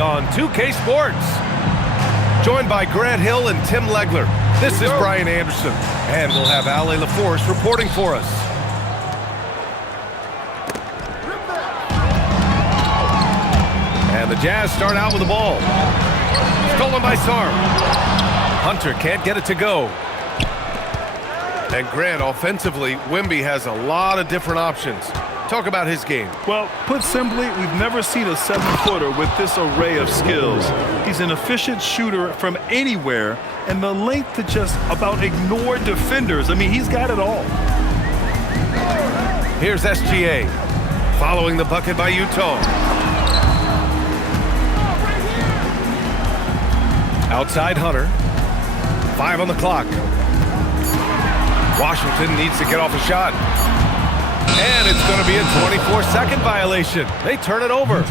on 2K Sports. Joined by Grant Hill and Tim Legler, this is Brian Anderson, and we'll have Ale LaForce reporting for us. And the Jazz start out with the ball. Stolen by Sarr. Hunter can't get it to go. And Grant, offensively, Wemby has a lot of different options. Talk about his game. Well, put simply, we've never seen a 7-footer with this array of skills. He's an efficient shooter from anywhere, and the length to just about ignore defenders. I mean, he's got it all. Here's SGA, following the bucket by Utah. Outside Hunter. 5 on the clock. Washington needs to get off a shot. And it's going to be a 24-second violation. They turn it over.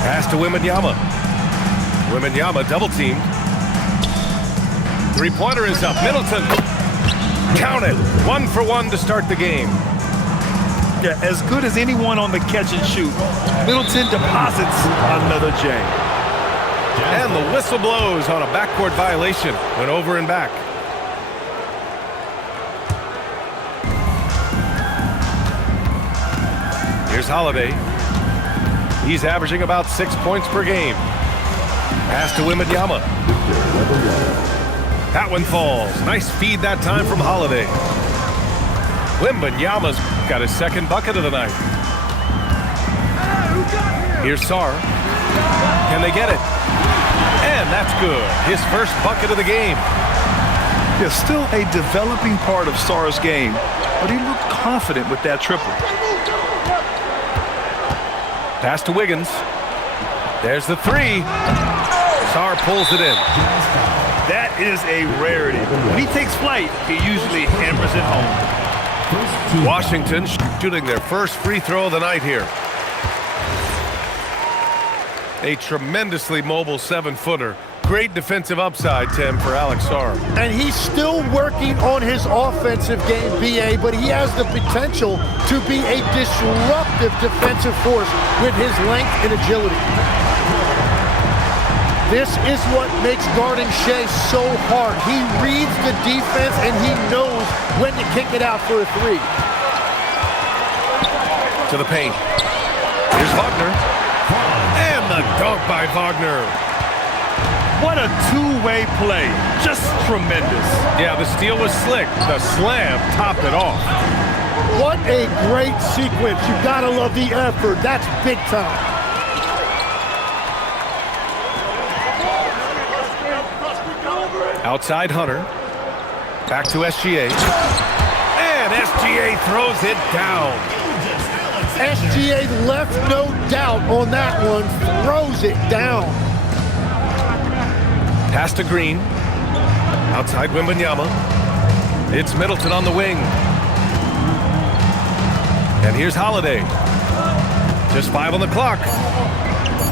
Pass to Wembanyama. Wembanyama double-teamed. Three-pointer is up. Middleton. Count it. 1 for 1 to start the game. Yeah, as good as anyone on the catch and shoot. Middleton deposits another J. And the whistle blows on a backcourt violation. Went over and back. Here's Holiday. He's averaging about 6 points per game. Pass to Wembanyama. That one falls. Nice feed that time from Holiday. Wembanyama's got his second bucket of the night. Here's Sarr. Can they get it? And that's good. His first bucket of the game. Yeah, still a developing part of Sarr's game, but he looked confident with that triple. Pass to Wiggins. There's the three. Sarr pulls it in. That is a rarity. When he takes flight, he usually hammers it home. Washington shooting their first free throw of the night here. A tremendously mobile 7-footer. Great defensive upside, Tim, for Alex Sarr. And he's still working on his offensive game, BA, but he has the potential to be a disruptive defensive force with his length and agility. This is what makes guarding Shea so hard. He reads the defense and he knows when to kick it out for a three. To the paint. Here's Wagner. And the dunk by Wagner. What a two-way play. Just tremendous. Yeah, the steal was slick. The slam topped it off. What a great sequence. You gotta love the effort. That's big time. Outside Hunter. Back to SGA. And SGA throws it down. SGA left no doubt on that one. Throws it down. Pass to Green. Outside Wembanyama. It's Middleton on the wing. And here's Holiday. Just 5 on the clock.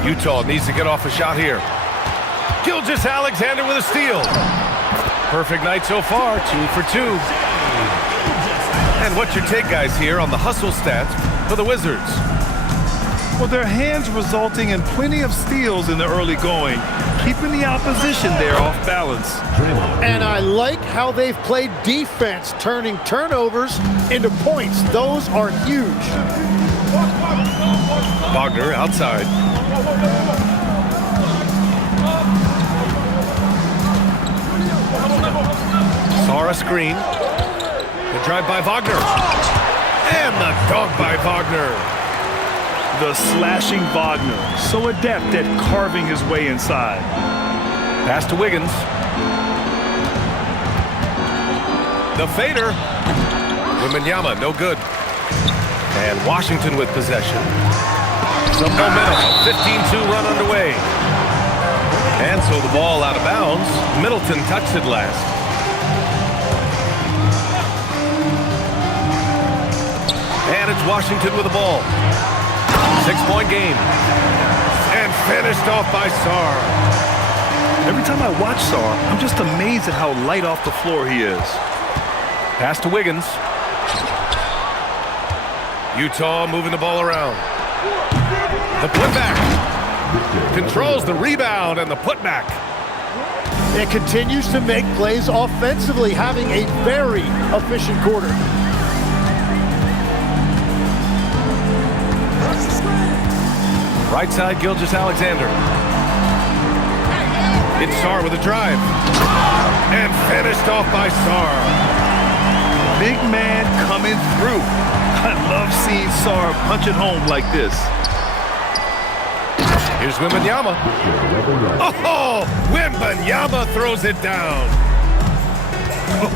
Utah needs to get off a shot here. Gilgeous-Alexander with a steal. Perfect night so far, 2 for 2. And what's your take, guys, here on the hustle stats for the Wizards? Well, their hands resulting in plenty of steals in the early going, keeping the opposition there off balance. And I like how they've played defense, turning turnovers into points. Those are huge. Wagner outside. Sarr a screen. The drive by Wagner. And the dunk by Wagner. The slashing Wagner, so adept at carving his way inside. Pass to Wiggins. The fader. Wembanyama, no good. And Washington with possession. Some momentum. 15-2 run underway. And so the ball out of bounds. Middleton touched it last. And it's Washington with the ball. 6-point game. And finished off by Sarr. Every time I watch Sarr, I'm just amazed at how light off the floor he is. Pass to Wiggins. Utah moving the ball around. The putback. Controls the rebound and the putback. And continues to make plays offensively, having a very efficient quarter. Right side, Gilgeous-Alexander. It's Sarr with a drive. And finished off by Sarr. Big man coming through. I love seeing Sarr punch it home like this. Here's Wembanyama. Oh, Wembanyama throws it down.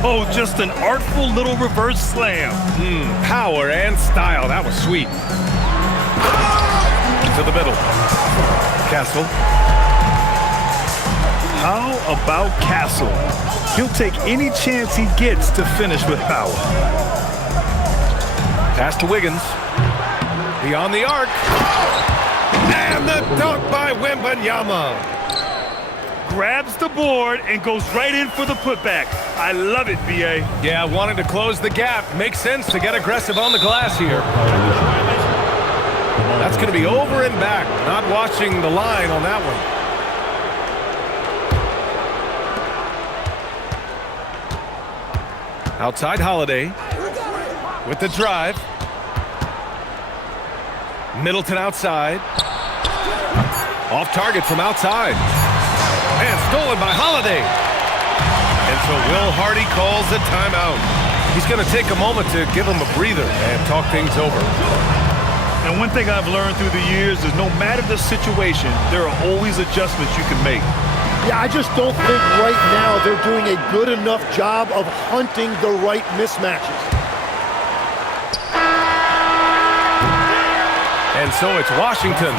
Oh, just an artful little reverse slam. Power and style. That was sweet. To the middle. Castle. How about Castle? He'll take any chance he gets to finish with power. Pass to Wiggins. Beyond the arc. And the dunk by Wembanyama. Grabs the board and goes right in for the putback. I love it, B.A. Yeah, wanting to close the gap. Makes sense to get aggressive on the glass here. That's going to be over and back. Not watching the line on that one. Outside Holiday with the drive. Middleton outside. Off target from outside. And stolen by Holiday. And so Will Hardy calls the timeout. He's going to take a moment to give him a breather and talk things over. And one thing I've learned through the years is no matter the situation, there are always adjustments you can make. Yeah, I just don't think right now they're doing a good enough job of hunting the right mismatches. And so it's Washington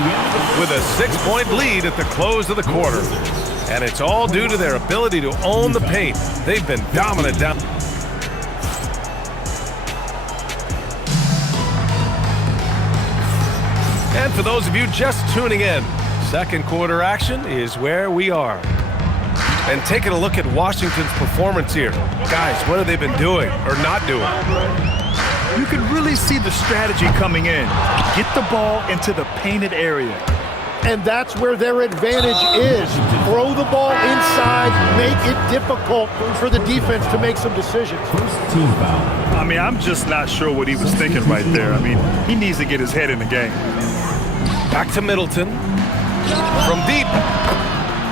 with a 6-point lead at the close of the quarter. And it's all due to their ability to own the paint. They've been dominant down. And for those of you just tuning in, second quarter action is where we are. And taking a look at Washington's performance here. Guys, what have they been doing or not doing? You can really see the strategy coming in. Get the ball into the painted area. And that's where their advantage is. Throw the ball inside, make it difficult for the defense to make some decisions. I mean, I'm just not sure what he was thinking right there. I mean, he needs to get his head in the game. Back to Middleton. From deep.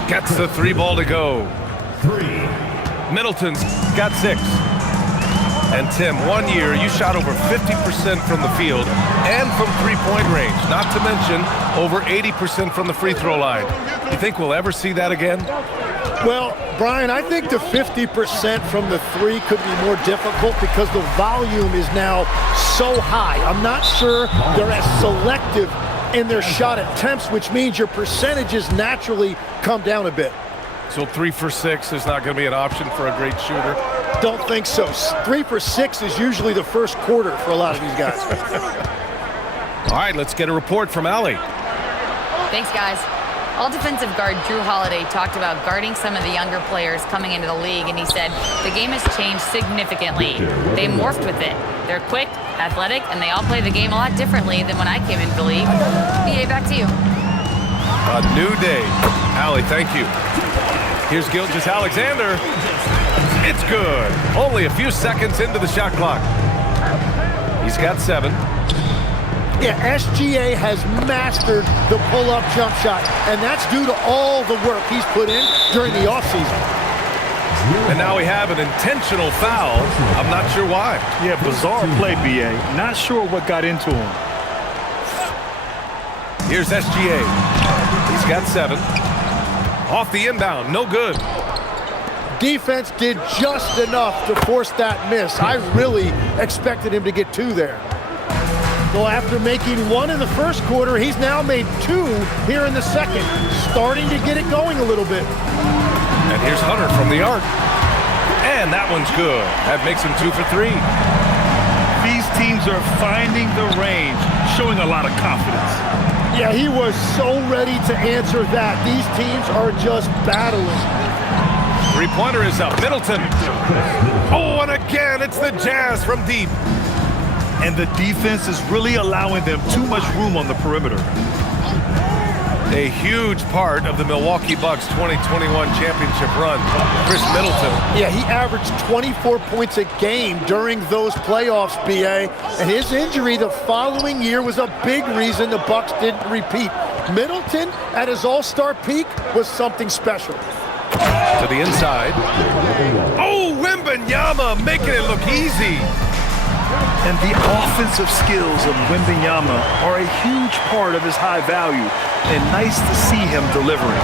Gets the 3 ball to go. Middleton's got 6. And Tim, 1 year, you shot over 50% from the field and from three-point range, not to mention over 80% from the free throw line. You think we'll ever see that again? Well, Brian, I think the 50% from the 3 could be more difficult because the volume is now so high. I'm not sure they're as selective in their shot attempts, which means your percentages naturally come down a bit. So 3 for 6 is not going to be an option for a great shooter? Don't think so. 3 for 6 is usually the first quarter for a lot of these guys. All right, let's get a report from Allie. Thanks, guys. All defensive guard Drew Holiday talked about guarding some of the younger players coming into the league, and he said the game has changed significantly. They morphed with it. They're quick, athletic, and they all play the game a lot differently than when I came into the league. BA, back to you. A new day. Allie, thank you. Here's Gilgeous-Alexander. It's good. Only a few seconds into the shot clock. He's got 7. Yeah, SGA has mastered the pull-up jump shot, and that's due to all the work he's put in during the offseason. And now we have an intentional foul. I'm not sure why. Yeah, bizarre play, BA. Not sure what got into him. Here's SGA. He's got 7. Off the inbound, no good. Defense did just enough to force that miss. I really expected him to get 2 there. Well, after making 1 in the first quarter, he's now made 2 here in the second. Starting to get it going a little bit. And here's Hunter from the arc. And that one's good. That makes him 2 for 3. These teams are finding the range, showing a lot of confidence. Yeah, he was so ready to answer that. These teams are just battling. Three-pointer is up. Middleton. Oh, and again, it's the Jazz from deep. And the defense is really allowing them too much room on the perimeter. A huge part of the Milwaukee Bucks 2021 championship run, Chris Middleton. Yeah, he averaged 24 points a game during those playoffs, BA. And his injury the following year was a big reason the Bucks didn't repeat. Middleton, at his all-star peak, was something special. To the inside. Oh, Wembanyama making it look easy. And the offensive skills of Wembanyama are a huge part of his high value, and nice to see him delivering.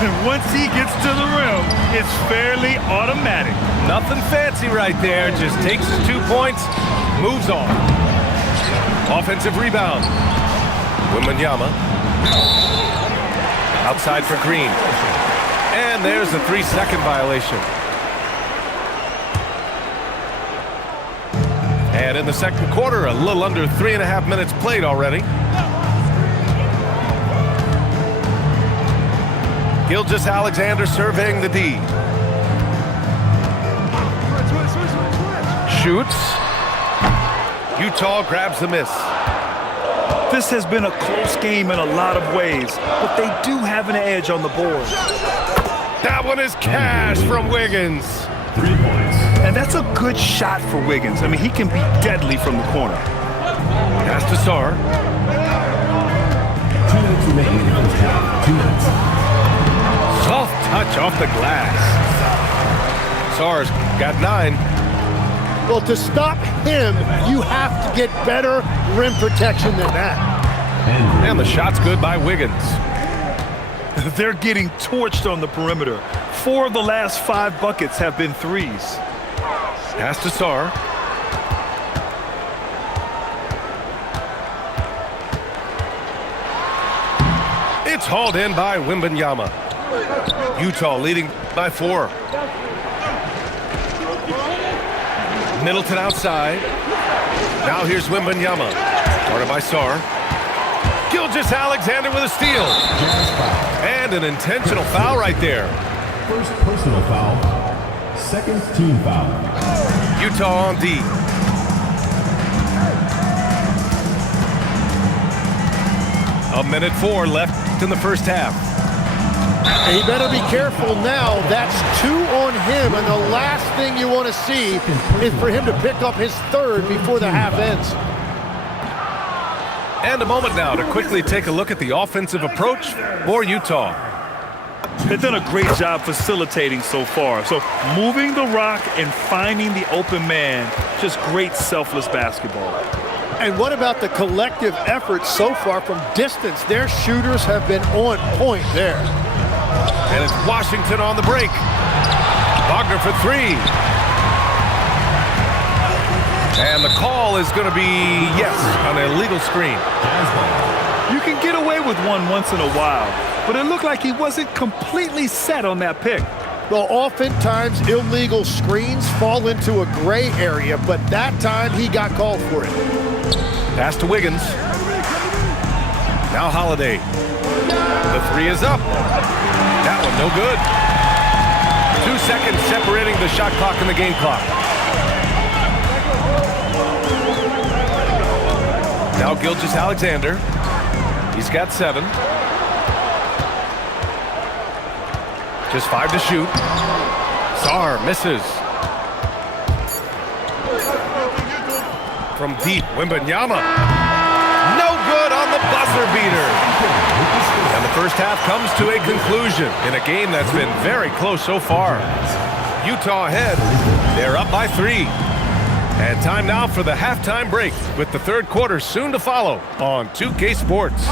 And once he gets to the rim, it's fairly automatic. Nothing fancy right there, just takes his 2 points, moves on. Offensive rebound. Wembanyama. Outside for Green. And there's a 3-second violation. And in the second quarter, a little under 3.5 minutes played already. Gilgeous-Alexander surveying the D. Shoots. Utah grabs the miss. This has been a close game in a lot of ways, but they do have an edge on the board. That one is cash from Wiggins. 3 points. And that's a good shot for Wiggins. I mean, he can be deadly from the corner. Pass to Sarr. 2 minutes remaining in the first half. 2 minutes. Soft touch off the glass. Sarr's got 9. Well, to stop him, you have to get better rim protection than that. And the shot's good by Wiggins. They're getting torched on the perimeter. 4 of the last 5 buckets have been threes. Pass to Sarr. It's hauled in by Wembanyama. Utah leading by 4. Middleton outside. Now here's Wembanyama. Guarded by Sarr. Gilgeous-Alexander with a steal. And an intentional foul right there. First personal foul. Second team foul. Utah on D. A minute 4 left in the first half. And he better be careful now. That's 2 on him, and the last thing you want to see is for him to pick up his 3rd before the half ends. And a moment now to quickly take a look at the offensive approach for Utah. They've done a great job facilitating so far. So moving the rock and finding the open man, just great selfless basketball. And what about the collective effort so far from distance? Their shooters have been on point there. And it's Washington on the break. Wagner for 3. And the call is going to be, yes, an illegal screen. You can get away with one once in a while, but it looked like he wasn't completely set on that pick. Well, oftentimes illegal screens fall into a gray area, but that time he got called for it. Pass to Wiggins. Now Holiday. The 3 is up. That one no good. 2 seconds separating the shot clock and the game clock. Now Gilgeous-Alexander. He's got 7. Just 5 to shoot. Sarr misses. From deep, Wembanyama. No good on the buzzer beater. And the first half comes to a conclusion in a game that's been very close so far. Utah ahead. They're up by 3. And time now for the halftime break with the 3rd quarter soon to follow on 2K Sports.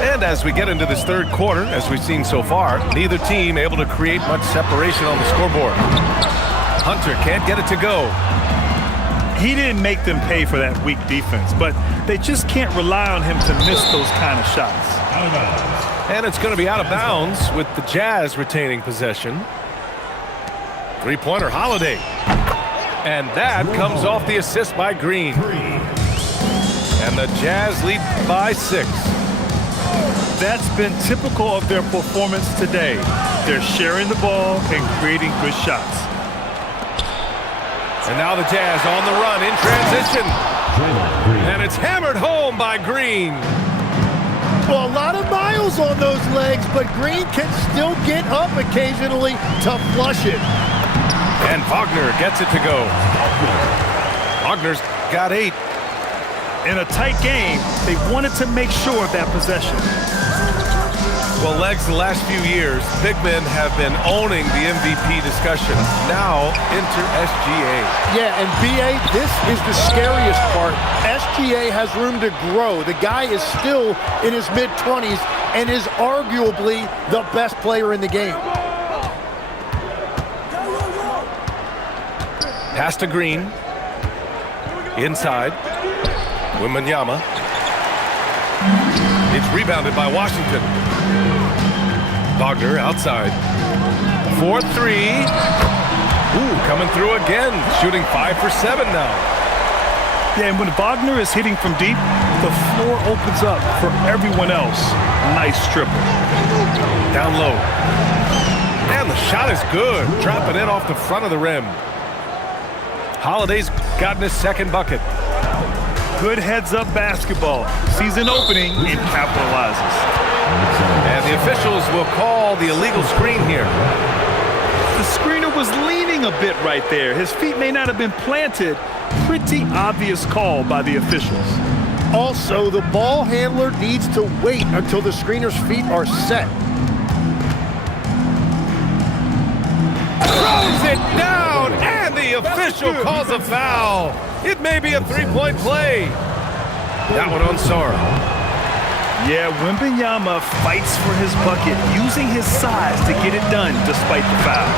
And as we get into this 3rd quarter, as we've seen so far, neither team able to create much separation on the scoreboard. Hunter can't get it to go. He didn't make them pay for that weak defense, but they just can't rely on him to miss those kind of shots. And it's going to be out of bounds with the Jazz retaining possession. 3-pointer Holiday. And that comes off the assist by Green. And the Jazz lead by 6. That's been typical of their performance today. They're sharing the ball and creating good shots. And now the Jazz on the run in transition. And it's hammered home by Green. Well, a lot of miles on those legs, but Green can still get up occasionally to flush it. And Wagner gets it to go. Wagner's got 8. In a tight game, they wanted to make sure of that possession. Well, Legs, the last few years, big men have been owning the MVP discussion. Now, enter SGA. Yeah, and BA, this is the scariest part. SGA has room to grow. The guy is still in his mid-20s and is arguably the best player in the game. Pass to Green. Inside. Wembanyama. It's rebounded by Washington. Wagner outside. 4-3. Ooh, coming through again. Shooting 5 for 7 now. Yeah, and when Wagner is hitting from deep, the floor opens up for everyone else. Nice triple. Down low. And the shot is good. Dropping in off the front of the rim. Holiday's gotten his second bucket. Good heads-up basketball. Season opening and capitalizes. And the officials will call the illegal screen here. The screener was leaning a bit right there. His feet may not have been planted. Pretty obvious call by the officials. Also, the ball handler needs to wait until the screener's feet are set. Throws it down, and the official calls a foul. It may be a three-point play. That one on Sara. Yeah, Wembanyama fights for his bucket, using his size to get it done despite the foul.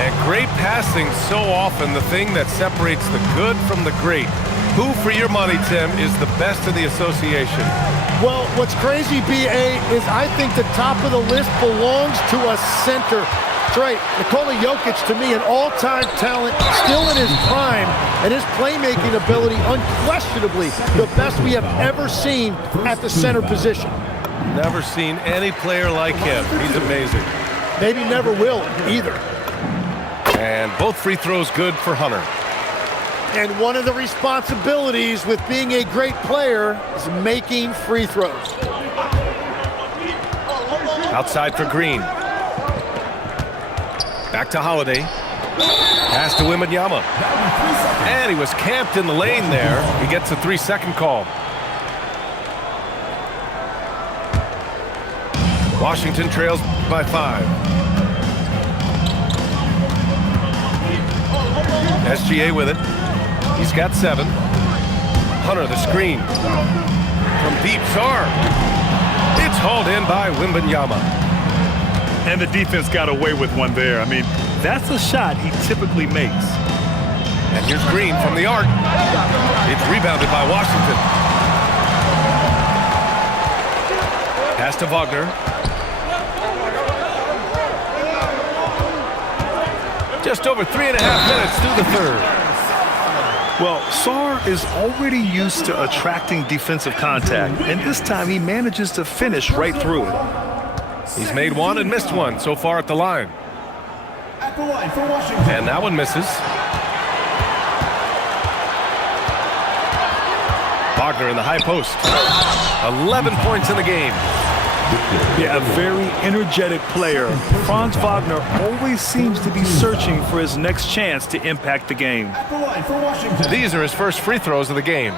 And great passing, so often the thing that separates the good from the great. Who, for your money, Tim, is the best in the association? Well, what's crazy, BA, is I think the top of the list belongs to a center. That's right. Nikola Jokic, to me, an all-time talent, still in his prime, and his playmaking ability unquestionably the best we have ever seen at the center position. Never seen any player like him. He's amazing. Maybe never will either. And both free throws good for Hunter. And one of the responsibilities with being a great player is making free throws. Outside for Green. Back to Holiday. Pass to Wembanyama. And he was camped in the lane there. He gets a 3-second call. Washington trails by 5. SGA with it. He's got 7. Hunter the screen. From deep, Sar. It's hauled in by Wembanyama. And the defense got away with one there. I mean, that's a shot he typically makes. And here's Green from the arc. It's rebounded by Washington. Pass to Wagner. Just over 3.5 minutes through the third. Well, Sar is already used to attracting defensive contact, and this time he manages to finish right through it. He's made one and missed one so far at the line. And that one misses. Wagner in the high post. 11 points in the game. Yeah, a very energetic player. Franz Wagner always seems to be searching for his next chance to impact the game. These are his first free throws of the game.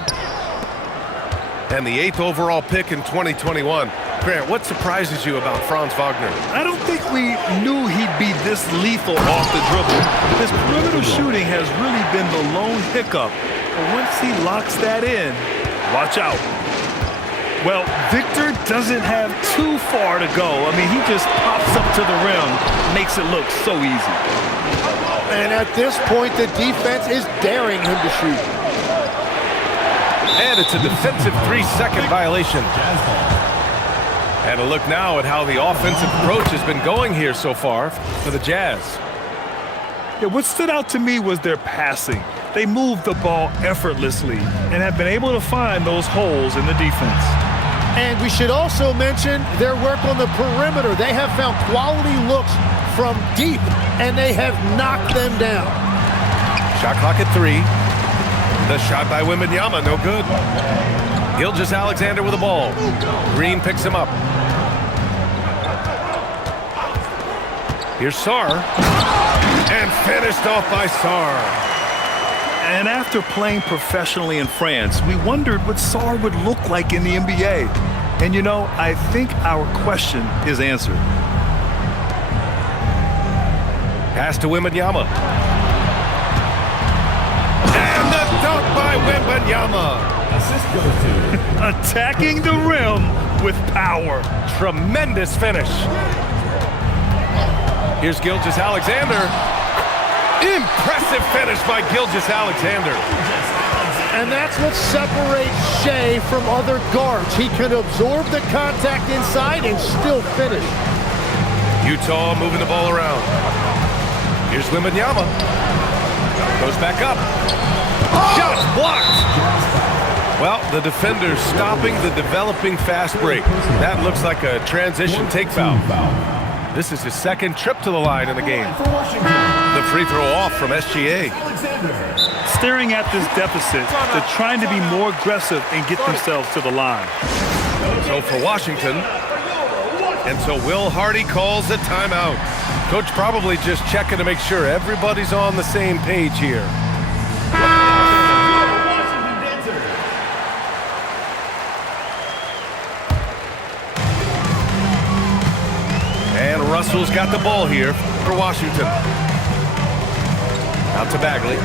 And the 8th overall pick in 2021. Grant, what surprises you about Franz Wagner? I don't think we knew he'd be this lethal off the dribble. His perimeter shooting has really been the lone hiccup. But once he locks that in, watch out. Well, Victor doesn't have too far to go. I mean, he just pops up to the rim, makes it look so easy. And at this point, the defense is daring him to shoot. And it's a defensive 3-second violation. And a look now at how the offensive approach has been going here so far for the Jazz. Yeah, what stood out to me was their passing. They move the ball effortlessly and have been able to find those holes in the defense. And we should also mention their work on the perimeter. They have found quality looks from deep, and they have knocked them down. Shot clock at 3. The shot by Wembanyama, no good. Gilgeous-Alexander with the ball. Green picks him up. Here's Sarr. And finished off by Sarr. And after playing professionally in France, we wondered what Sarr would look like in the NBA. And you know, I think our question is answered. Pass to Wembanyama. And the dunk by Wembanyama. Assist goes to Attacking the rim with power. Tremendous finish. Here's Gilgeous-Alexander. Impressive finish by Gilgeous-Alexander. And that's what separates Shea from other guards. He can absorb the contact inside and still finish. Utah moving the ball around. Here's Wembanyama. Goes back up. Shots blocked. Well, the defender's stopping the developing fast break. That looks like a transition take foul. This is his second trip to the line in the game. The free throw off from SGA. Staring at this deficit, they're trying to be more aggressive and get themselves to the line. So for Washington, and so Will Hardy calls a timeout. Coach probably just checking to make sure everybody's on the same page here. And Russell's got the ball here for Washington. Out to Bagley.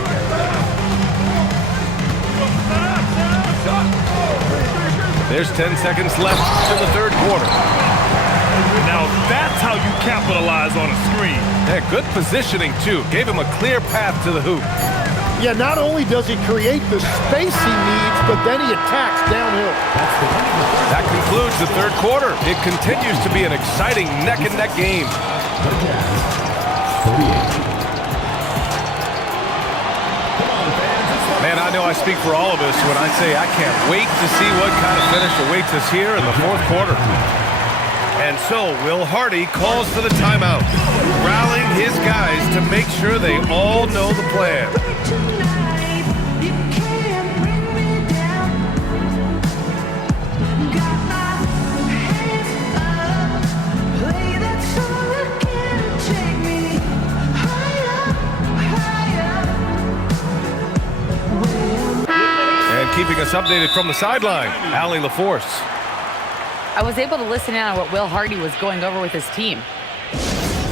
There's 10 seconds left in the third quarter. Now that's how you capitalize on a screen. Yeah, good positioning, too. Gave him a clear path to the hoop. Yeah, not only does he create the space he needs, but then he attacks downhill. That concludes the third quarter. It continues to be an exciting neck-and-neck game. Man, I know I speak for all of us when I say I can't wait to see what kind of finish awaits us here in the fourth quarter. And so Will Hardy calls for the timeout, rallying his guys to make sure they all know the plan. And keeping us updated from the sideline, Allie LaForce. I was able to listen in on what Will Hardy was going over with his team.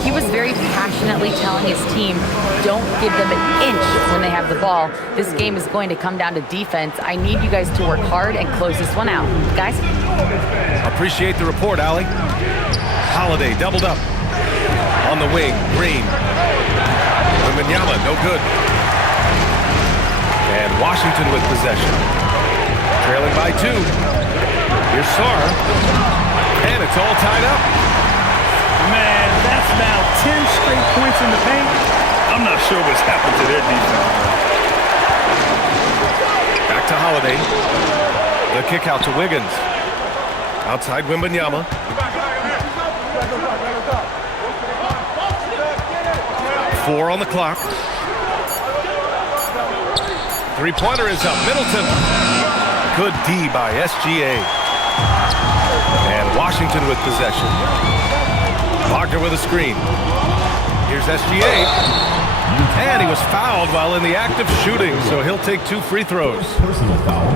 He was very passionately telling his team, don't give them an inch when they have the ball. This game is going to come down to defense. I need you guys to work hard and close this one out. Guys? Appreciate the report, Allie. Holiday doubled up. On the wing, Green. Wembanyama, no good. And Washington with possession. Trailing by 2. Here's Sarr. And it's all tied up. Man, that's now 10 straight points in the paint. I'm not sure what's happened to their defense. Back to Holiday. The kick out to Wiggins. Outside Wembanyama. Four on the clock. Three-pointer is up. Middleton. Good D by SGA. And Washington with possession. Wagner with a screen. Here's SGA. And he was fouled while in the act of shooting, so he'll take 2 free throws. personal foul.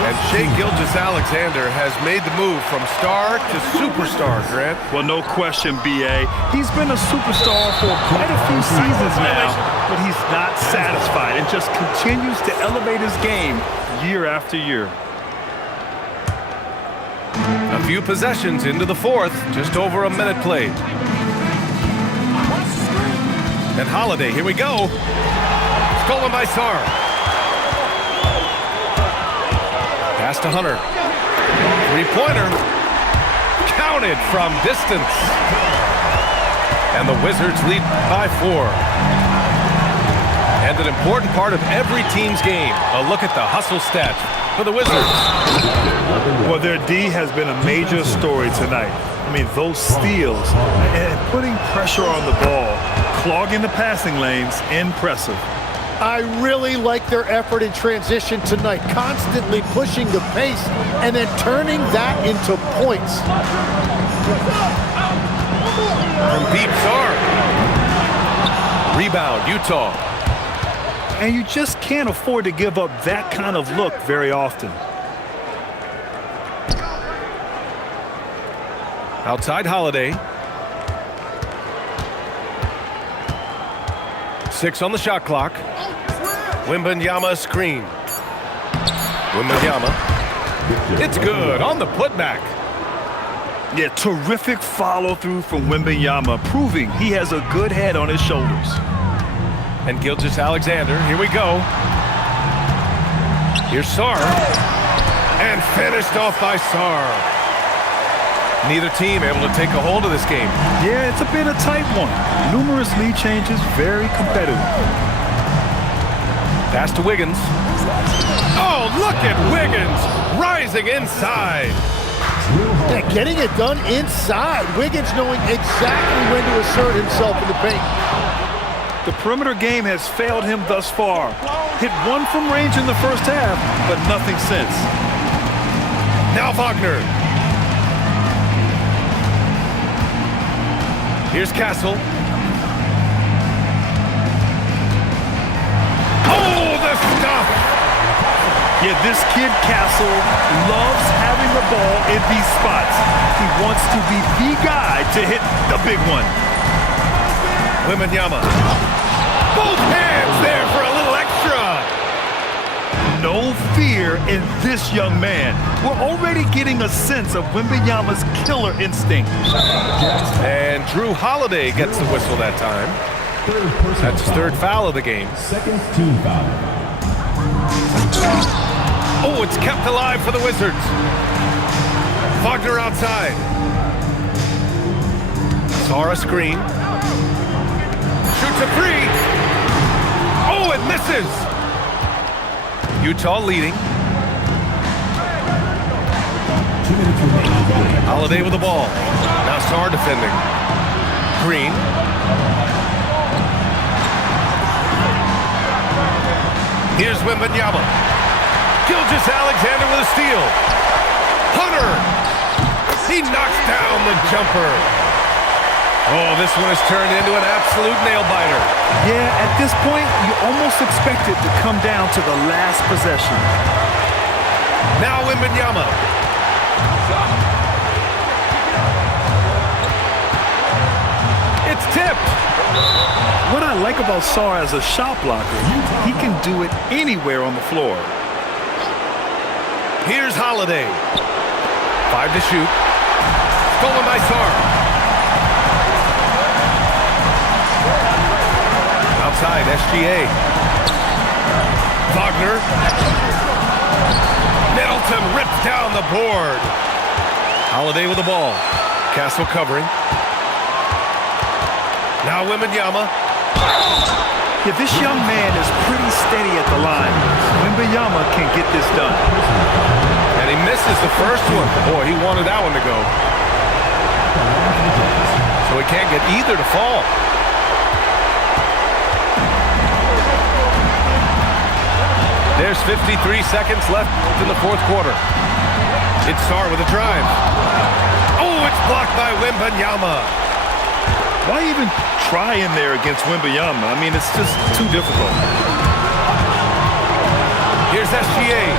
And Shea Gilgeous-Alexander has made the move from star to superstar, Grant. Well, no question, B.A. He's been a superstar for quite a few seasons now, but he's not satisfied and just continues to elevate his game year after year. A few possessions into the fourth, just over a minute played. And Holiday, here we go. Stolen by Sarr. Pass to Hunter. Three-pointer. Counted from distance. And the Wizards lead by 4. And an important part of every team's game. A look at the hustle stats for the Wizards. Well, their D has been a major story tonight. I mean, those steals and putting pressure on the ball, clogging the passing lanes, impressive. I really like their effort in transition tonight, constantly pushing the pace and then turning that into points. From deep, Sarr. Rebound, Utah. And you just can't afford to give up that kind of look very often. Outside Holiday. 6 on the shot clock. Wembanyama screen. Wembanyama. It's good on the putback. Yeah, terrific follow-through from Wembanyama, proving he has a good head on his shoulders. And Gilgeous-Alexander, here we go. Here's Sarr. And finished off by Sarr. Neither team able to take a hold of this game. Yeah, it's a bit a tight one. Numerous lead changes, very competitive. Pass to Wiggins. Oh, look at Wiggins rising inside. Yeah, getting it done inside. Wiggins knowing exactly when to assert himself in the paint. The perimeter game has failed him thus far. Hit one from range in the first half, but nothing since. Now Wagner. Here's Castle. Oh, the stuff! Yeah, this kid, Castle, loves having the ball in these spots. He wants to be the guy to hit the big one. Wembanyama. Both hands there for a little extra. No fear in this young man. We're already getting a sense of Wembanyama's killer instinct. And Drew Holiday gets the whistle that time. That's his third foul of the game. Second team foul. Oh, it's kept alive for the Wizards. Wagner outside. Sarr screen. Shoots a three. Oh, it misses. Utah leading. 2 minutes remaining. Holiday with the ball. Now Sarr defending. Green. Here's Wembanyama. Gilgeous-Alexander with a steal. Hunter. He knocks down the jumper. Oh, this one has turned into an absolute nail-biter. Yeah, at this point, you almost expect it to come down to the last possession. Now Wembanyama. It's tipped. What I like about Sarr as a shot blocker, he can do it anywhere on the floor. Here's Holiday. 5 to shoot. Stolen by Sarr. Outside, SGA. Wagner. Middleton rips down the board. Holiday with the ball. Castle covering. Now Wembanyama. Yeah, this young man is pretty steady at the line. Wembanyama can get this done. And he misses the first one. Boy, he wanted that one to go. So he can't get either to fall. There's 53 seconds left in the fourth quarter. It's Sarr with a drive. Oh, it's blocked by Wembanyama. Why even try in there against Wembanyama? I mean, it's just too difficult. Here's SGA.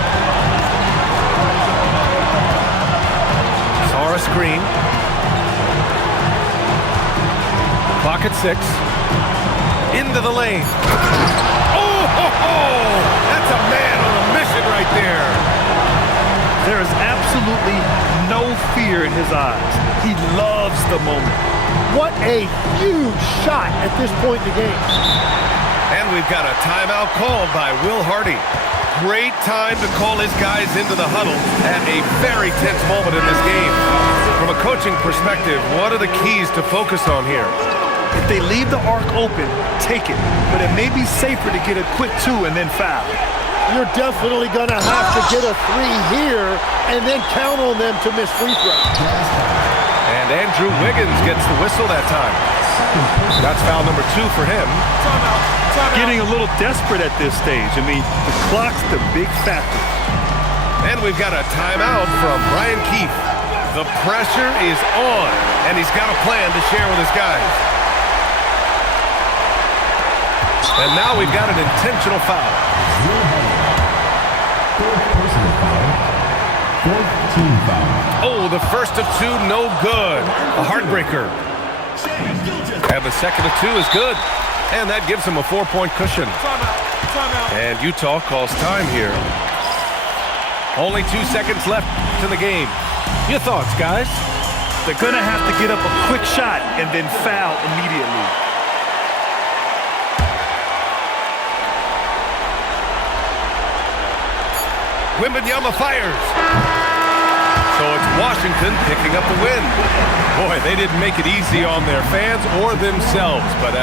Sarr screen. Clock at 6. Into the lane. Oh, ho, ho! That's a man on a mission right there. There is absolutely no fear in his eyes. He loves the moment. What a huge shot at this point in the game. And we've got a timeout called by Will Hardy. Great time to call his guys into the huddle at a very tense moment in this game. From a coaching perspective, what are the keys to focus on here? If they leave the arc open, take it. But it may be safer to get a quick 2 and then foul. You're definitely going to have to get a 3 here and then count on them to miss free throws. And Andrew Wiggins gets the whistle that time. That's foul number 2 for him. Getting a little desperate at this stage. I mean, the clock's the big factor. And we've got a timeout from Brian Keefe. The pressure is on, and he's got a plan to share with his guys. And now we've got an intentional foul. Fourth personal foul. Fourth team foul. Oh, the first of 2, no good. A heartbreaker. And the second of 2 is good. And that gives him a 4-point cushion. And Utah calls time here. Only 2 seconds left to the game. Your thoughts, guys? They're going to have to get up a quick shot and then foul immediately. Wembanyama fires. So it's Washington picking up the win. Boy, they didn't make it easy on their fans or themselves, but